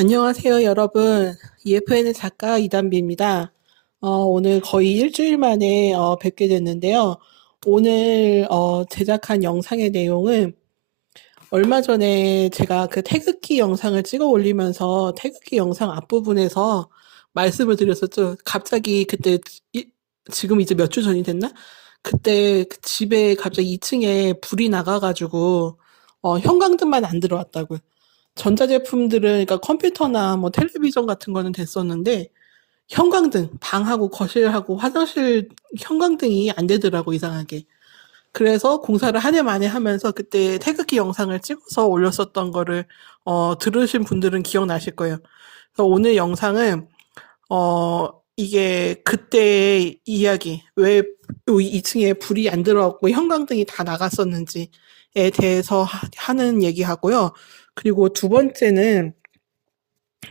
안녕하세요, 여러분. EFN의 작가 이담비입니다. 오늘 거의 일주일 만에 뵙게 됐는데요. 오늘 제작한 영상의 내용은 얼마 전에 제가 그 태극기 영상을 찍어 올리면서 태극기 영상 앞부분에서 말씀을 드렸었죠. 갑자기 그때 지금 이제 몇 주 전이 됐나? 그때 그 집에 갑자기 2층에 불이 나가가지고 형광등만 안 들어왔다고요. 전자제품들은 그러니까 컴퓨터나 뭐 텔레비전 같은 거는 됐었는데 형광등, 방하고 거실하고 화장실 형광등이 안 되더라고 이상하게. 그래서 공사를 한 해 만에 하면서 그때 태극기 영상을 찍어서 올렸었던 거를 들으신 분들은 기억나실 거예요. 그래서 오늘 영상은 이게 그때의 이야기, 왜 2층에 불이 안 들어왔고 형광등이 다 나갔었는지에 대해서 하는 얘기하고요. 그리고 두 번째는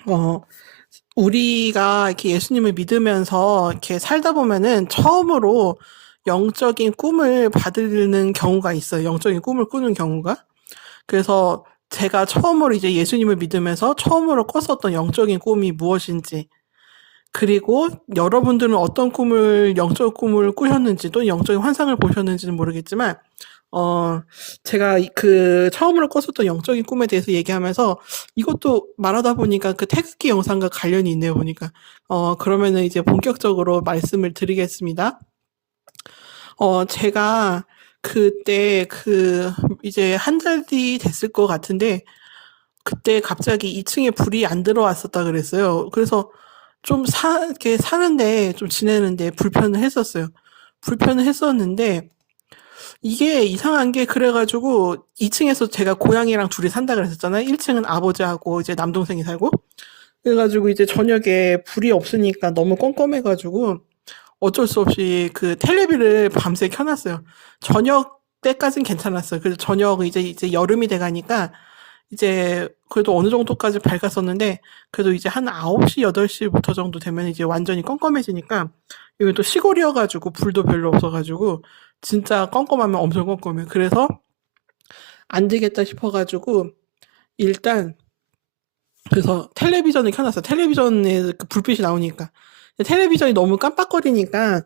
어, 우리가 이렇게 예수님을 믿으면서 이렇게 살다 보면은 처음으로 영적인 꿈을 받는 경우가 있어요. 영적인 꿈을 꾸는 경우가. 그래서 제가 처음으로 이제 예수님을 믿으면서 처음으로 꿨었던 영적인 꿈이 무엇인지, 그리고 여러분들은 어떤 꿈을, 영적 꿈을 꾸셨는지, 또 영적인 환상을 보셨는지는 모르겠지만, 어, 제가 그 처음으로 꿨었던 영적인 꿈에 대해서 얘기하면서 이것도 말하다 보니까 그 태극기 영상과 관련이 있네요, 보니까. 그러면은 이제 본격적으로 말씀을 드리겠습니다. 제가 그때 이제 한 달 뒤 됐을 것 같은데, 그때 갑자기 2층에 불이 안 들어왔었다 그랬어요. 그래서 이렇게 사는데, 좀 지내는데 불편을 했었어요. 불편을 했었는데, 이게 이상한 게 그래가지고 2층에서 제가 고양이랑 둘이 산다 그랬었잖아요. 1층은 아버지하고 이제 남동생이 살고. 그래가지고 이제 저녁에 불이 없으니까 너무 껌껌해가지고 어쩔 수 없이 그 텔레비를 밤새 켜놨어요. 저녁 때까진 괜찮았어요. 그래서 저녁 이제 여름이 돼가니까 이제 그래도 어느 정도까지 밝았었는데 그래도 이제 한 9시, 8시부터 정도 되면 이제 완전히 껌껌해지니까 여기 또 시골이어가지고 불도 별로 없어가지고 진짜 껌껌하면 엄청 껌껌해요. 그래서 안 되겠다 싶어가지고 일단 그래서 텔레비전을 켜놨어요. 텔레비전에 그 불빛이 나오니까. 텔레비전이 너무 깜빡거리니까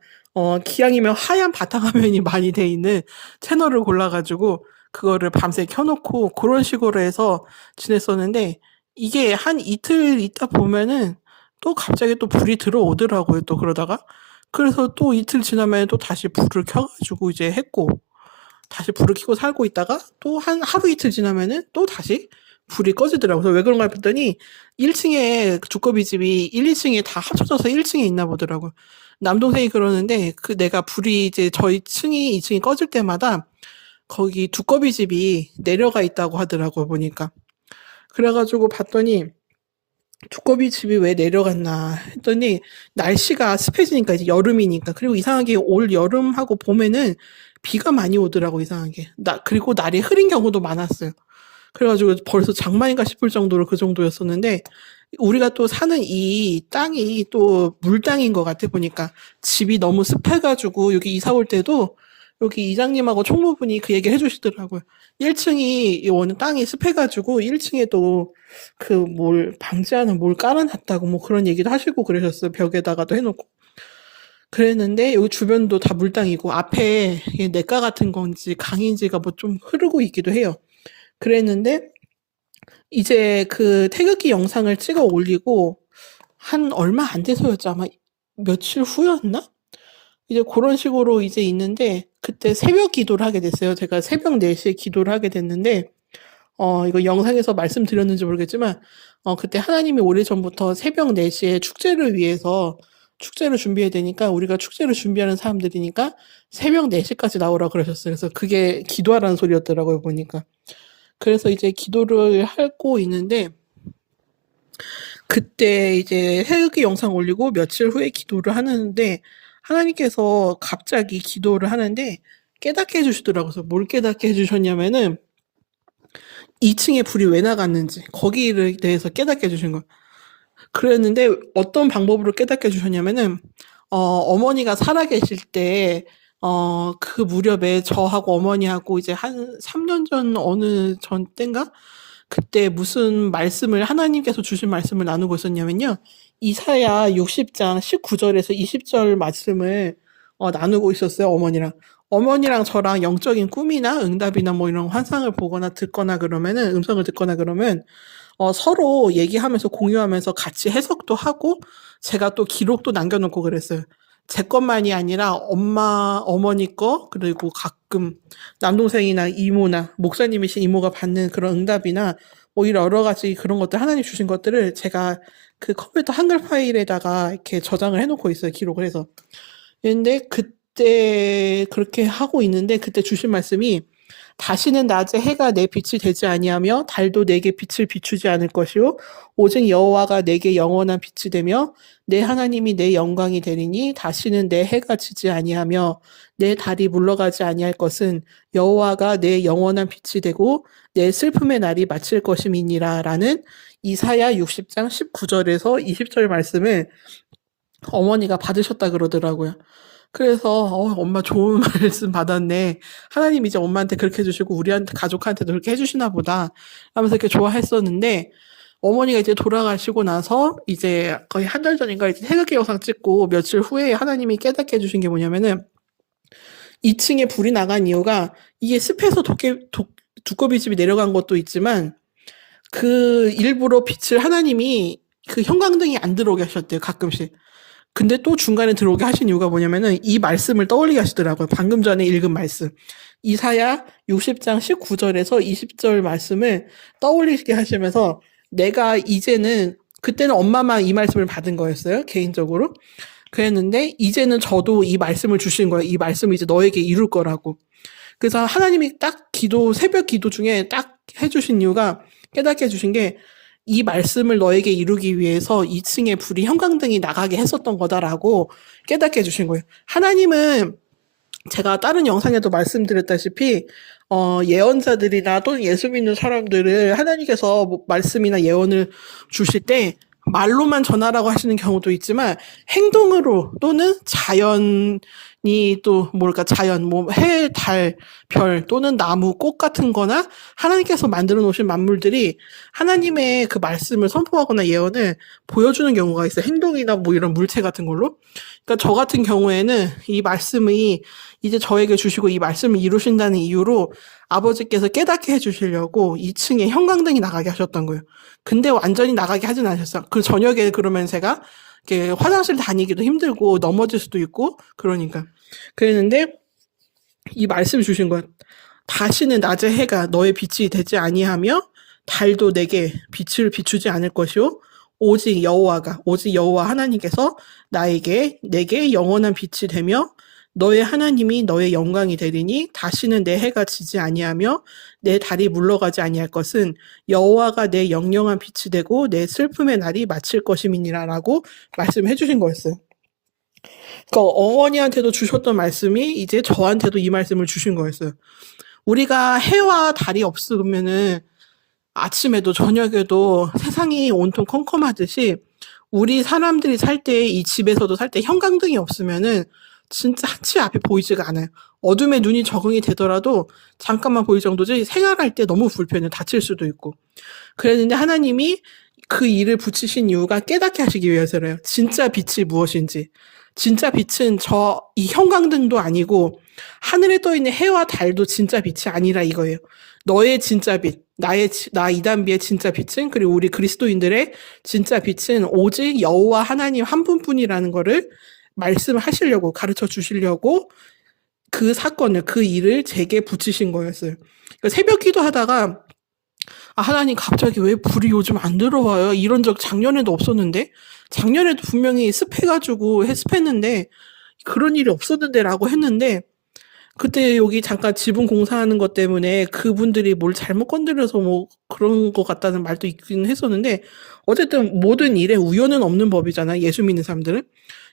기왕이면 하얀 바탕화면이 많이 돼 있는 채널을 골라가지고 그거를 밤새 켜놓고 그런 식으로 해서 지냈었는데 이게 한 이틀 있다 보면은 또 갑자기 또 불이 들어오더라고요. 또 그러다가 그래서 또 이틀 지나면 또 다시 불을 켜가지고 이제 했고 다시 불을 켜고 살고 있다가 또 한 하루 이틀 지나면은 또 다시 불이 꺼지더라고요. 그래서 왜 그런가 했더니 1층에 두꺼비 집이 1, 2층에 다 합쳐져서 1층에 있나 보더라고요. 남동생이 그러는데 그 내가 불이 이제 저희 층이 2층이 꺼질 때마다 거기 두꺼비 집이 내려가 있다고 하더라고요, 보니까. 그래가지고 봤더니 두꺼비 집이 왜 내려갔나 했더니 날씨가 습해지니까 이제 여름이니까 그리고 이상하게 올 여름하고 봄에는 비가 많이 오더라고 이상하게 그리고 날이 흐린 경우도 많았어요. 그래가지고 벌써 장마인가 싶을 정도로 그 정도였었는데 우리가 또 사는 이 땅이 또 물땅인 것 같아 보니까 집이 너무 습해가지고 여기 이사 올 때도 여기 이장님하고 총무분이 그 얘기 해주시더라고요. 1층이 원래 땅이 습해가지고 1층에도 그 뭘 방지하는 뭘 깔아놨다고 뭐 그런 얘기도 하시고 그러셨어요. 벽에다가도 해놓고. 그랬는데 여기 주변도 다 물땅이고 앞에 이게 냇가 같은 건지 강인지가 뭐 좀 흐르고 있기도 해요. 그랬는데 이제 그 태극기 영상을 찍어 올리고 한 얼마 안 돼서였죠. 아마 며칠 후였나? 이제 그런 식으로 이제 있는데 그때 새벽 기도를 하게 됐어요. 제가 새벽 4시에 기도를 하게 됐는데 이거 영상에서 말씀드렸는지 모르겠지만 그때 하나님이 오래전부터 새벽 4시에 축제를 위해서 축제를 준비해야 되니까 우리가 축제를 준비하는 사람들이니까 새벽 4시까지 나오라 그러셨어요. 그래서 그게 기도하라는 소리였더라고요, 보니까. 그래서 이제 기도를 하고 있는데 그때 이제 태극기 영상 올리고 며칠 후에 기도를 하는데 하나님께서 갑자기 기도를 하는데 깨닫게 해주시더라고요. 그래서 뭘 깨닫게 해주셨냐면은 2층에 불이 왜 나갔는지 거기를 대해서 깨닫게 해주신 거예요. 그랬는데 어떤 방법으로 깨닫게 해주셨냐면은 어머니가 살아계실 때 그 무렵에 저하고 어머니하고 이제 한 3년 전 어느 전 땐가 그때 무슨 말씀을 하나님께서 주신 말씀을 나누고 있었냐면요. 이사야 60장 19절에서 20절 말씀을 나누고 있었어요. 어머니랑 저랑 영적인 꿈이나 응답이나 뭐 이런 환상을 보거나 듣거나 그러면은 음성을 듣거나 그러면 서로 얘기하면서 공유하면서 같이 해석도 하고 제가 또 기록도 남겨놓고 그랬어요. 제 것만이 아니라 어머니 거, 그리고 가끔 남동생이나 이모나 목사님이신 이모가 받는 그런 응답이나 뭐 이런 여러 가지 그런 것들 하나님 주신 것들을 제가 그 컴퓨터 한글 파일에다가 이렇게 저장을 해놓고 있어요. 기록을 해서. 근데 그때 그렇게 하고 있는데 그때 주신 말씀이 다시는 낮에 해가 내 빛이 되지 아니하며 달도 내게 빛을 비추지 않을 것이요 오직 여호와가 내게 영원한 빛이 되며 내 하나님이 내 영광이 되리니 다시는 내 해가 지지 아니하며 내 달이 물러가지 아니할 것은 여호와가 내 영원한 빛이 되고 내 슬픔의 날이 마칠 것임이니라라는 이사야 60장 19절에서 20절 말씀을 어머니가 받으셨다 그러더라고요. 그래서 엄마 좋은 말씀 받았네. 하나님 이제 엄마한테 그렇게 해주시고 우리한테 가족한테도 그렇게 해주시나 보다 하면서 이렇게 좋아했었는데 어머니가 이제 돌아가시고 나서 이제 거의 한 달 전인가 이제 태극기 영상 찍고 며칠 후에 하나님이 깨닫게 해주신 게 뭐냐면은 2층에 불이 나간 이유가 이게 습해서 두꺼비 집이 내려간 것도 있지만 그 일부러 빛을 하나님이 그 형광등이 안 들어오게 하셨대요. 가끔씩. 근데 또 중간에 들어오게 하신 이유가 뭐냐면은 이 말씀을 떠올리게 하시더라고요. 방금 전에 읽은 말씀. 이사야 60장 19절에서 20절 말씀을 떠올리게 하시면서 내가 이제는 그때는 엄마만 이 말씀을 받은 거였어요. 개인적으로. 그랬는데 이제는 저도 이 말씀을 주신 거예요. 이 말씀을 이제 너에게 이룰 거라고. 그래서 하나님이 딱 새벽 기도 중에 딱 해주신 이유가 깨닫게 해주신 게 이 말씀을 너에게 이루기 위해서 2층에 불이 형광등이 나가게 했었던 거다라고 깨닫게 해주신 거예요. 하나님은 제가 다른 영상에도 말씀드렸다시피 예언자들이나 또는 예수 믿는 사람들을 하나님께서 뭐 말씀이나 예언을 주실 때 말로만 전하라고 하시는 경우도 있지만 행동으로 또는 자연, 뭐 해, 달, 별 또는 나무, 꽃 같은 거나 하나님께서 만들어 놓으신 만물들이 하나님의 그 말씀을 선포하거나 예언을 보여주는 경우가 있어요. 행동이나 뭐 이런 물체 같은 걸로. 그러니까 저 같은 경우에는 이 말씀이 이제 저에게 주시고 이 말씀을 이루신다는 이유로 아버지께서 깨닫게 해주시려고 2층에 형광등이 나가게 하셨던 거예요. 근데 완전히 나가게 하진 않으셨어요. 그 저녁에 그러면 제가 이렇게 화장실 다니기도 힘들고 넘어질 수도 있고 그러니까. 그랬는데 이 말씀 주신 것 다시는 낮의 해가 너의 빛이 되지 아니하며 달도 내게 빛을 비추지 않을 것이요 오직 여호와 하나님께서 내게 영원한 빛이 되며 너의 하나님이 너의 영광이 되리니 다시는 내 해가 지지 아니하며 내 달이 물러가지 아니할 것은 여호와가 내 영영한 빛이 되고 내 슬픔의 날이 마칠 것임이니라라고 말씀해 주신 거였어요. 그러니까 어머니한테도 주셨던 말씀이 이제 저한테도 이 말씀을 주신 거였어요. 우리가 해와 달이 없으면은 아침에도 저녁에도 세상이 온통 컴컴하듯이 우리 사람들이 살 때 이 집에서도 살 때 형광등이 없으면은 진짜 한치 앞이 보이지가 않아요. 어둠에 눈이 적응이 되더라도 잠깐만 보일 정도지 생활할 때 너무 불편해요. 다칠 수도 있고. 그랬는데 하나님이 그 일을 붙이신 이유가 깨닫게 하시기 위해서래요. 진짜 빛이 무엇인지. 진짜 빛은 이 형광등도 아니고 하늘에 떠 있는 해와 달도 진짜 빛이 아니라 이거예요. 너의 진짜 빛, 나 이단비의 진짜 빛은 그리고 우리 그리스도인들의 진짜 빛은 오직 여호와 하나님 한 분뿐이라는 거를 말씀하시려고 가르쳐 주시려고 그 사건을 그 일을 제게 붙이신 거였어요. 그러니까 새벽 기도하다가 하나님 갑자기 왜 불이 요즘 안 들어와요? 이런 적 작년에도 없었는데 작년에도 분명히 습했는데 그런 일이 없었는데라고 했는데 그때 여기 잠깐 지붕 공사하는 것 때문에 그분들이 뭘 잘못 건드려서 뭐 그런 것 같다는 말도 있긴 했었는데 어쨌든 모든 일에 우연은 없는 법이잖아. 예수 믿는 사람들은.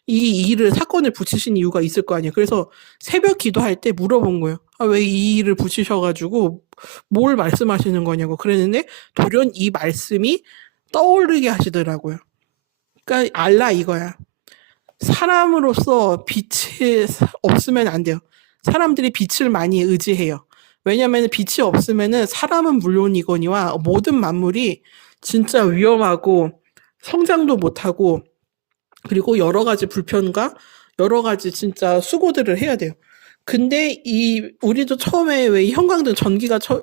이 사건을 붙이신 이유가 있을 거 아니에요. 그래서 새벽 기도할 때 물어본 거예요. 왜 이 일을 붙이셔가지고 뭘 말씀하시는 거냐고 그랬는데 돌연 이 말씀이 떠오르게 하시더라고요. 그러니까 알라 이거야. 사람으로서 빛이 없으면 안 돼요. 사람들이 빛을 많이 의지해요. 왜냐면 빛이 없으면은 사람은 물론이거니와 모든 만물이 진짜 위험하고 성장도 못하고 그리고 여러 가지 불편과 여러 가지 진짜 수고들을 해야 돼요. 근데 우리도 처음에 왜 형광등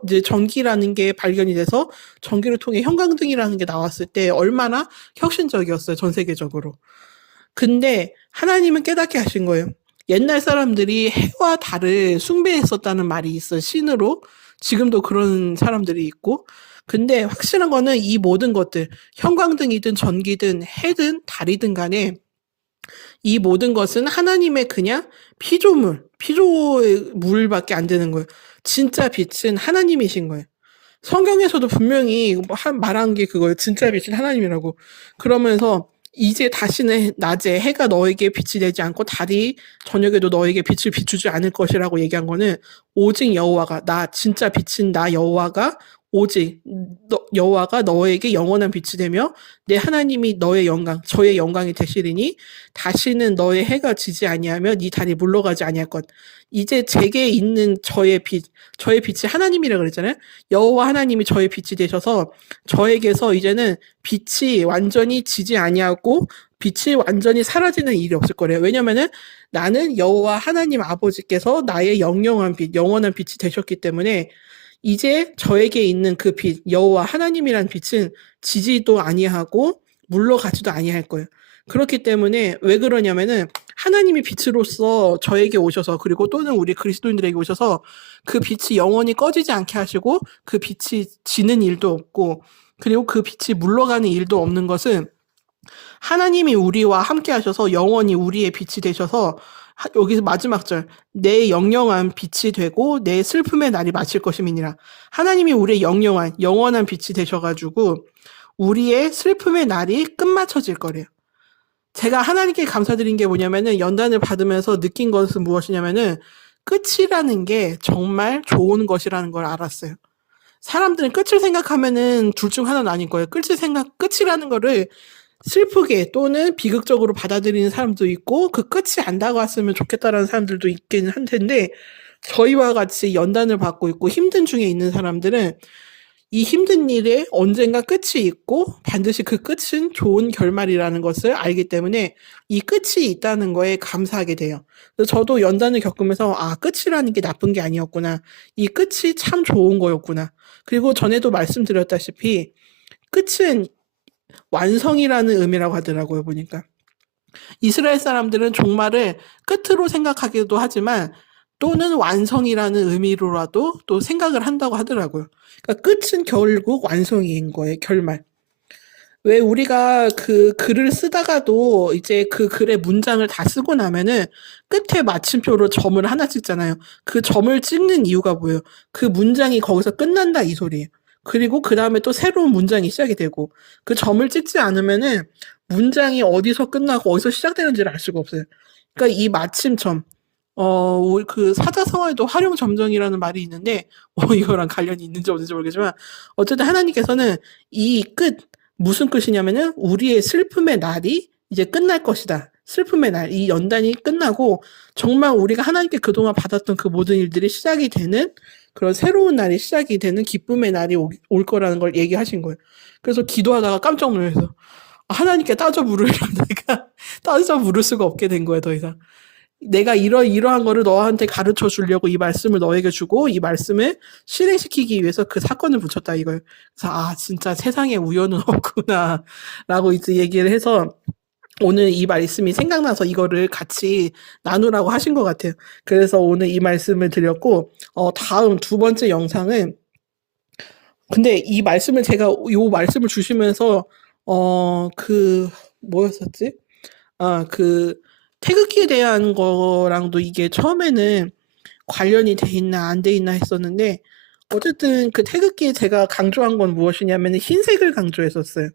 이제 전기라는 게 발견이 돼서 전기를 통해 형광등이라는 게 나왔을 때 얼마나 혁신적이었어요, 전 세계적으로. 근데 하나님은 깨닫게 하신 거예요. 옛날 사람들이 해와 달을 숭배했었다는 말이 있어요, 신으로. 지금도 그런 사람들이 있고. 근데 확실한 거는 이 모든 것들, 형광등이든 전기든 해든 달이든 간에 이 모든 것은 하나님의 그냥 피조의 물밖에 안 되는 거예요. 진짜 빛은 하나님이신 거예요. 성경에서도 분명히 말한 게 그거예요. 진짜 빛은 하나님이라고. 그러면서 이제 다시는 낮에 해가 너에게 빛이 되지 않고 달이 저녁에도 너에게 빛을 비추지 않을 것이라고 얘기한 거는 오직 여호와가 진짜 빛인 나 여호와가 오직 여호와가 너에게 영원한 빛이 되며 내 하나님이 너의 영광 저의 영광이 되시리니 다시는 너의 해가 지지 아니하며 네 달이 물러가지 아니할 것. 이제 제게 있는 저의 빛이 하나님이라 그랬잖아요. 여호와 하나님이 저의 빛이 되셔서 저에게서 이제는 빛이 완전히 지지 아니하고 빛이 완전히 사라지는 일이 없을 거래요. 왜냐면은 나는 여호와 하나님 아버지께서 나의 영영한 빛, 영원한 빛이 되셨기 때문에 이제 저에게 있는 그 빛, 여호와 하나님이란 빛은 지지도 아니하고 물러가지도 아니할 거예요. 그렇기 때문에 왜 그러냐면은 하나님이 빛으로서 저에게 오셔서 그리고 또는 우리 그리스도인들에게 오셔서 그 빛이 영원히 꺼지지 않게 하시고 그 빛이 지는 일도 없고 그리고 그 빛이 물러가는 일도 없는 것은 하나님이 우리와 함께 하셔서 영원히 우리의 빛이 되셔서 여기서 마지막 절, 내 영영한 빛이 되고 내 슬픔의 날이 마칠 것임이니라. 하나님이 우리의 영원한 빛이 되셔가지고 우리의 슬픔의 날이 끝마쳐질 거래요. 제가 하나님께 감사드린 게 뭐냐면은 연단을 받으면서 느낀 것은 무엇이냐면은 끝이라는 게 정말 좋은 것이라는 걸 알았어요. 사람들은 끝을 생각하면은 둘 중 하나는 아닐 거예요. 끝이라는 거를 슬프게 또는 비극적으로 받아들이는 사람도 있고 그 끝이 안 다가왔으면 좋겠다라는 사람들도 있긴 한 텐데 저희와 같이 연단을 받고 있고 힘든 중에 있는 사람들은 이 힘든 일에 언젠가 끝이 있고 반드시 그 끝은 좋은 결말이라는 것을 알기 때문에 이 끝이 있다는 거에 감사하게 돼요. 그래서 저도 연단을 겪으면서 끝이라는 게 나쁜 게 아니었구나. 이 끝이 참 좋은 거였구나. 그리고 전에도 말씀드렸다시피 끝은 완성이라는 의미라고 하더라고요, 보니까. 이스라엘 사람들은 종말을 끝으로 생각하기도 하지만 또는 완성이라는 의미로라도 또 생각을 한다고 하더라고요. 그러니까 끝은 결국 완성인 거예요, 결말. 왜 우리가 그 글을 쓰다가도 이제 그 글의 문장을 다 쓰고 나면은 끝에 마침표로 점을 하나 찍잖아요. 그 점을 찍는 이유가 뭐예요? 그 문장이 거기서 끝난다 이 소리예요. 그리고 그 다음에 또 새로운 문장이 시작이 되고 그 점을 찍지 않으면은 문장이 어디서 끝나고 어디서 시작되는지를 알 수가 없어요. 그러니까 이 마침점, 그 사자성어에도 활용점정이라는 말이 있는데, 이거랑 관련이 있는지 없는지 모르겠지만, 어쨌든 하나님께서는 이 끝, 무슨 끝이냐면은, 우리의 슬픔의 날이 이제 끝날 것이다. 슬픔의 날, 이 연단이 끝나고, 정말 우리가 하나님께 그동안 받았던 그 모든 일들이 시작이 되는, 그런 새로운 날이 시작이 되는 기쁨의 날이 올 거라는 걸 얘기하신 거예요. 그래서 기도하다가 깜짝 놀라서, 하나님께 따져 물으려 내가 따져 물을 수가 없게 된 거예요, 더 이상. 내가 이러한 거를 너한테 가르쳐 주려고 이 말씀을 너에게 주고 이 말씀을 실행시키기 위해서 그 사건을 붙였다 이거예요. 그래서 진짜 세상에 우연은 없구나 라고 이제 얘기를 해서 오늘 이 말씀이 생각나서 이거를 같이 나누라고 하신 것 같아요. 그래서 오늘 이 말씀을 드렸고 다음 두 번째 영상은 근데 이 말씀을 제가 요 말씀을 주시면서 뭐였었지? 그 태극기에 대한 거랑도 이게 처음에는 관련이 돼 있나 안 돼 있나 했었는데 어쨌든 그 태극기에 제가 강조한 건 무엇이냐면은 흰색을 강조했었어요.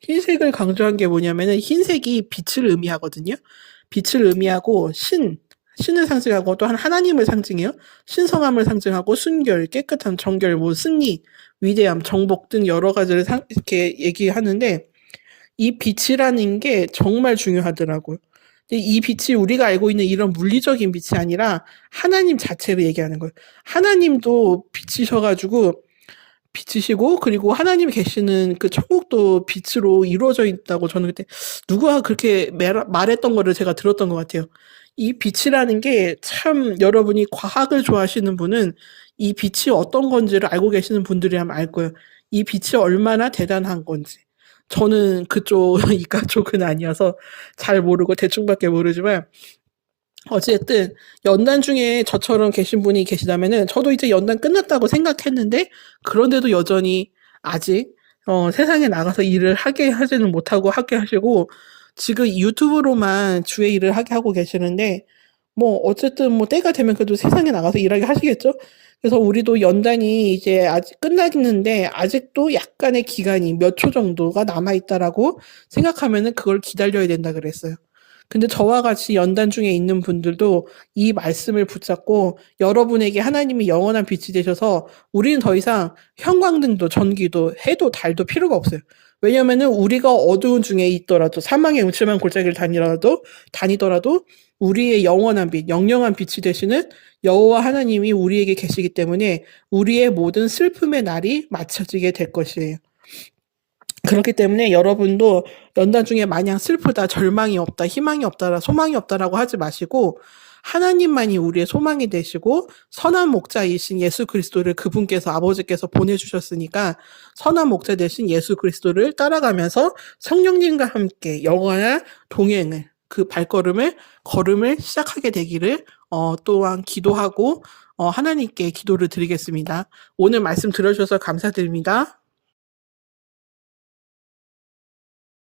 흰색을 강조한 게 뭐냐면은 흰색이 빛을 의미하거든요. 빛을 의미하고 신을 상징하고 또한 하나님을 상징해요. 신성함을 상징하고 순결, 깨끗함, 정결, 승리, 위대함, 정복 등 여러 가지를 이렇게 얘기하는데 이 빛이라는 게 정말 중요하더라고요. 이 빛이 우리가 알고 있는 이런 물리적인 빛이 아니라 하나님 자체를 얘기하는 거예요. 하나님도 빛이셔가지고 빛이시고 그리고 하나님이 계시는 그 천국도 빛으로 이루어져 있다고 저는 그때 누가 그렇게 말했던 거를 제가 들었던 것 같아요. 이 빛이라는 게 참 여러분이 과학을 좋아하시는 분은 이 빛이 어떤 건지를 알고 계시는 분들이라면 알 거예요. 이 빛이 얼마나 대단한 건지. 저는 그쪽 이과 쪽은 아니어서 잘 모르고 대충밖에 모르지만 어쨌든 연단 중에 저처럼 계신 분이 계시다면은 저도 이제 연단 끝났다고 생각했는데 그런데도 여전히 아직 세상에 나가서 일을 하게 하지는 못하고 하게 하시고 지금 유튜브로만 주의 일을 하게 하고 계시는데 뭐 어쨌든 뭐 때가 되면 그래도 세상에 나가서 일하게 하시겠죠? 그래서 우리도 연단이 이제 아직 끝나겠는데 아직도 약간의 기간이 몇 초 정도가 남아 있다라고 생각하면은 그걸 기다려야 된다 그랬어요. 근데 저와 같이 연단 중에 있는 분들도 이 말씀을 붙잡고 여러분에게 하나님이 영원한 빛이 되셔서 우리는 더 이상 형광등도 전기도 해도 달도 필요가 없어요. 왜냐면은 우리가 어두운 중에 있더라도 사망의 음침한 골짜기를 다니더라도 우리의 영원한 빛, 영영한 빛이 되시는 여호와 하나님이 우리에게 계시기 때문에 우리의 모든 슬픔의 날이 맞춰지게 될 것이에요. 그렇기 때문에 여러분도 연단 중에 마냥 슬프다, 절망이 없다, 희망이 없다, 소망이 없다라고 하지 마시고 하나님만이 우리의 소망이 되시고 선한 목자이신 예수 그리스도를 그분께서 아버지께서 보내주셨으니까 선한 목자 되신 예수 그리스도를 따라가면서 성령님과 함께 영원한 동행을 그 걸음을 시작하게 되기를 또한 기도하고 하나님께 기도를 드리겠습니다. 오늘 말씀 들어주셔서 감사드립니다.